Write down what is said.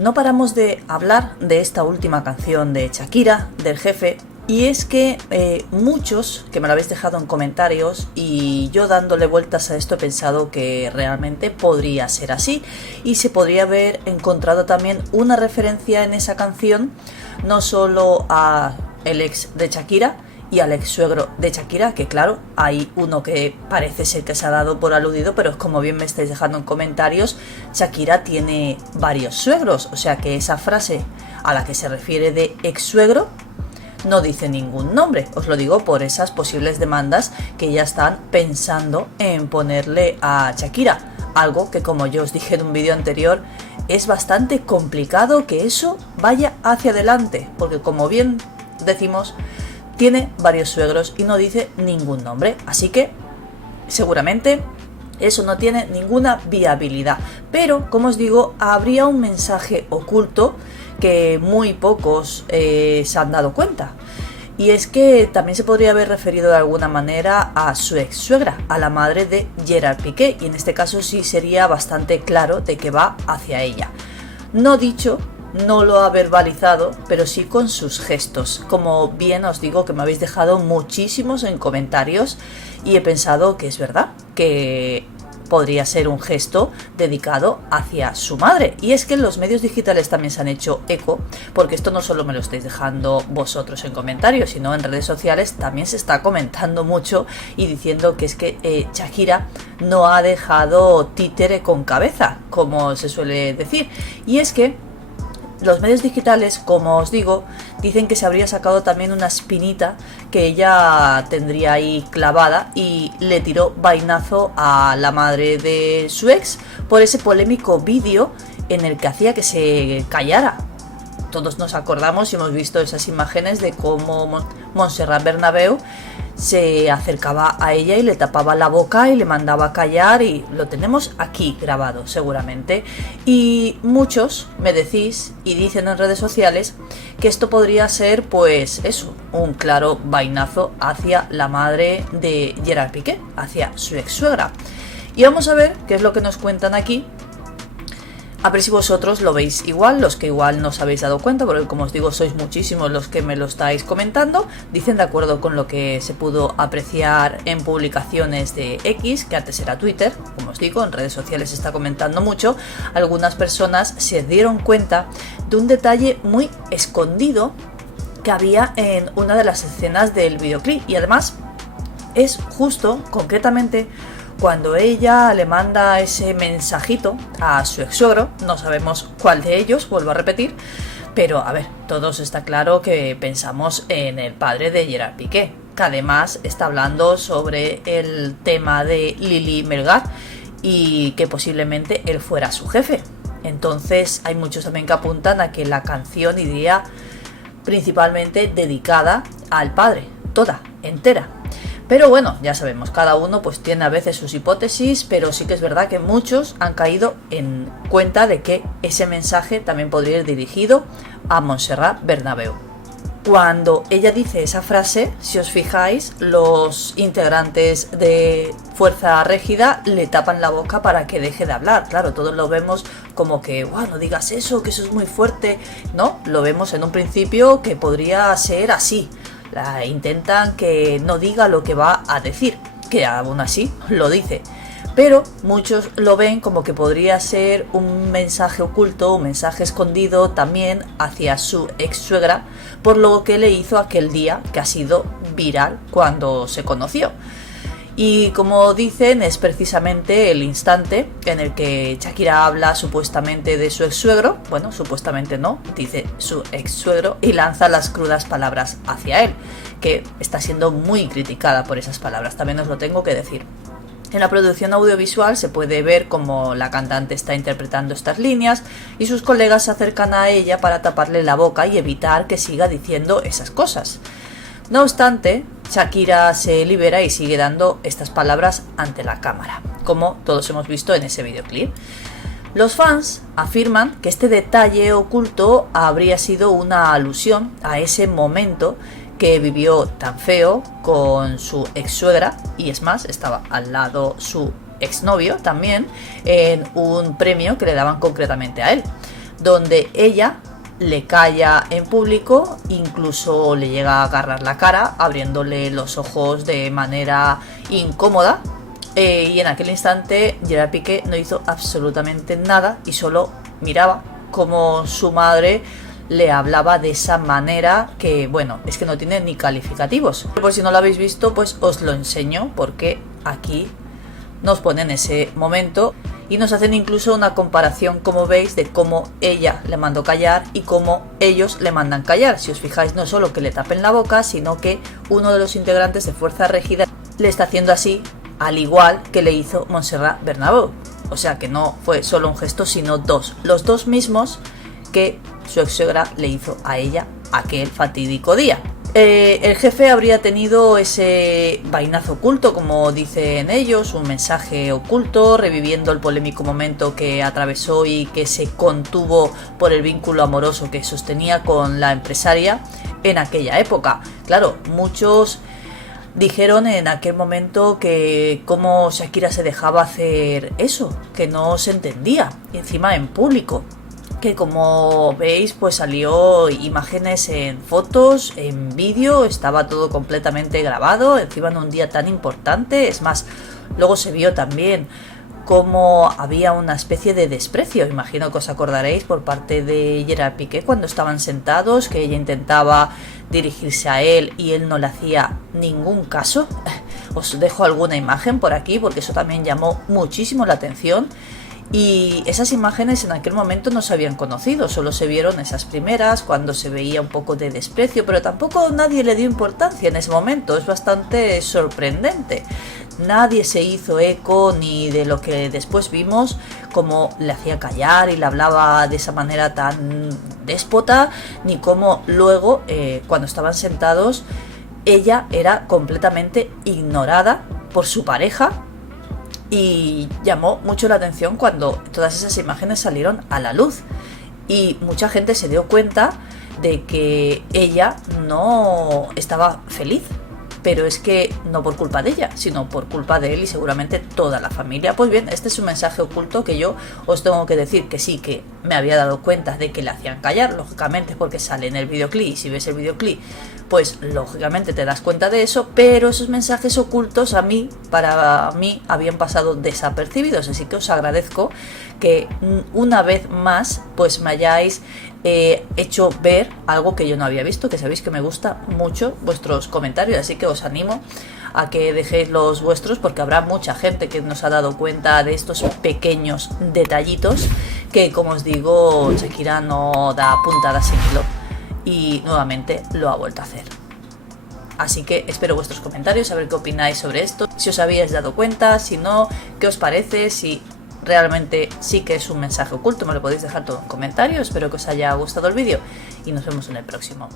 No paramos de hablar de esta última canción de Shakira, del Jefe, y es que muchos que me lo habéis dejado en comentarios y yo dándole vueltas a esto he pensado que realmente podría ser así y se podría haber encontrado también una referencia en esa canción no solo a el ex de Shakira y al ex suegro de Shakira, que claro, hay uno que parece ser que se ha dado por aludido, pero como bien me estáis dejando en comentarios, Shakira tiene varios suegros, o sea que esa frase a la que se refiere de ex suegro no dice ningún nombre, os lo digo por esas posibles demandas que ya están pensando en ponerle a Shakira, algo que como yo os dije en un vídeo anterior, es bastante complicado que eso vaya hacia adelante, porque como bien decimos, tiene varios suegros y no dice ningún nombre, así que seguramente eso no tiene ninguna viabilidad. Pero, como os digo, habría un mensaje oculto que muy pocos se han dado cuenta. Y es que también se podría haber referido de alguna manera a su ex suegra, a la madre de Gerard Piqué, y en este caso sí sería bastante claro de que va hacia ella. No dicho, no lo ha verbalizado, pero sí con sus gestos. Como bien os digo que me habéis dejado muchísimos en comentarios y he pensado que es verdad, que podría ser un gesto dedicado hacia su madre. Y es que en los medios digitales también se han hecho eco, porque esto no solo me lo estáis dejando vosotros en comentarios, sino en redes sociales también se está comentando mucho y diciendo que es que Shakira no ha dejado títere con cabeza, como se suele decir. Y es que los medios digitales, como os digo, dicen que se habría sacado también una espinita que ella tendría ahí clavada y le tiró vainazo a la madre de su ex por ese polémico vídeo en el que hacía que se callara. Todos nos acordamos y hemos visto esas imágenes de cómo Montserrat Bernabéu se acercaba a ella y le tapaba la boca y le mandaba callar, y lo tenemos aquí grabado seguramente. Y muchos me decís y dicen en redes sociales que esto podría ser pues eso, un claro vainazo hacia la madre de Gerard Piqué, hacia su ex suegra. Y vamos a ver qué es lo que nos cuentan aquí. A ver si vosotros lo veis igual, los que igual no os habéis dado cuenta, porque como os digo sois muchísimos los que me lo estáis comentando. Dicen de acuerdo con lo que se pudo apreciar en publicaciones de X, que antes era Twitter, como os digo, en redes sociales se está comentando mucho. Algunas personas se dieron cuenta de un detalle muy escondido que había en una de las escenas del videoclip, y además es justo, concretamente, cuando ella le manda ese mensajito a su ex suegro. No sabemos cuál de ellos, vuelvo a repetir, pero a ver, todos está claro que pensamos en el padre de Gerard Piqué, que además está hablando sobre el tema de Lili Melgar y que posiblemente él fuera su jefe. Entonces hay muchos también que apuntan a que la canción iría principalmente dedicada al padre, toda, entera. Pero bueno, ya sabemos, cada uno pues tiene a veces sus hipótesis, pero sí que es verdad que muchos han caído en cuenta de que ese mensaje también podría ir dirigido a Montserrat Bernabéu. Cuando ella dice esa frase, si os fijáis, los integrantes de Fuerza Régida le tapan la boca para que deje de hablar. Claro, todos lo vemos como que, wow, no digas eso, que eso es muy fuerte. No, lo vemos en un principio que podría ser así. Intentan que no diga lo que va a decir, que aún así lo dice, pero muchos lo ven como que podría ser un mensaje oculto, un mensaje escondido también hacia su ex suegra, por lo que le hizo aquel día que ha sido viral cuando se conoció. Y como dicen, es precisamente el instante en el que Shakira habla supuestamente de su ex suegro, bueno, supuestamente no, dice su ex suegro, y lanza las crudas palabras hacia él, que está siendo muy criticada por esas palabras, también os lo tengo que decir. En la producción audiovisual se puede ver cómo la cantante está interpretando estas líneas y sus colegas se acercan a ella para taparle la boca y evitar que siga diciendo esas cosas. No obstante, Shakira se libera y sigue dando estas palabras ante la cámara, como todos hemos visto en ese videoclip. Los fans afirman que este detalle oculto habría sido una alusión a ese momento que vivió tan feo con su ex suegra, y es más, estaba al lado su exnovio también, en un premio que le daban concretamente a él. donde ella le calla en público, incluso le llega a agarrar la cara, abriéndole los ojos de manera incómoda. Y en aquel instante Gerard Piqué no hizo absolutamente nada y solo miraba como su madre le hablaba de esa manera que, bueno, es que no tiene ni calificativos. Por si no lo habéis visto, pues os lo enseño, porque aquí nos ponen ese momento y nos hacen incluso una comparación, como veis, de cómo ella le mandó callar y cómo ellos le mandan callar. Si os fijáis, no solo que le tapen la boca, sino que uno de los integrantes de Fuerza Régida le está haciendo así, al igual que le hizo Montserrat Bernabeu. O sea que no fue solo un gesto, sino dos. Los dos mismos que su ex suegra le hizo a ella aquel fatídico día. El jefe habría tenido ese vainazo oculto, como dicen ellos, un mensaje oculto, reviviendo el polémico momento que atravesó y que se contuvo por el vínculo amoroso que sostenía con la empresaria en aquella época. Claro, muchos dijeron en aquel momento que cómo Shakira se dejaba hacer eso, que no se entendía, y encima en público. Que como veis, pues salió imágenes en fotos, en vídeo, estaba todo completamente grabado, encima en un día tan importante. Es más, luego se vio también cómo había una especie de desprecio, imagino que os acordaréis, por parte de Gerard Piqué cuando estaban sentados, que ella intentaba dirigirse a él y él no le hacía ningún caso. Os dejo alguna imagen por aquí porque eso también llamó muchísimo la atención. Y esas imágenes en aquel momento no se habían conocido, solo se vieron esas primeras cuando se veía un poco de desprecio, pero tampoco nadie le dio importancia en ese momento. Es bastante sorprendente. Nadie se hizo eco ni de lo que después vimos, como le hacía callar y le hablaba de esa manera tan déspota, ni cómo luego, cuando estaban sentados, ella era completamente ignorada por su pareja. Y llamó mucho la atención cuando todas esas imágenes salieron a la luz y mucha gente se dio cuenta de que ella no estaba feliz, pero es que no por culpa de ella, sino por culpa de él y seguramente toda la familia. Pues bien, este es un mensaje oculto que yo os tengo que decir que sí, que me había dado cuenta de que le hacían callar, lógicamente porque sale en el videoclip, y si ves el videoclip pues lógicamente te das cuenta de eso, pero esos mensajes ocultos para mí habían pasado desapercibidos, así que os agradezco que una vez más pues me hayáis hecho ver algo que yo no había visto, que sabéis que me gusta mucho vuestros comentarios, así que os animo a que dejéis los vuestros porque habrá mucha gente que nos ha dado cuenta de estos pequeños detallitos que, como os digo, Shakira no da puntadas sin hilo y nuevamente lo ha vuelto a hacer. Así que espero vuestros comentarios, a ver qué opináis sobre esto, si os habíais dado cuenta, si no, qué os parece, si realmente sí que es un mensaje oculto, me lo podéis dejar todo en comentarios. Espero que os haya gustado el vídeo y nos vemos en el próximo.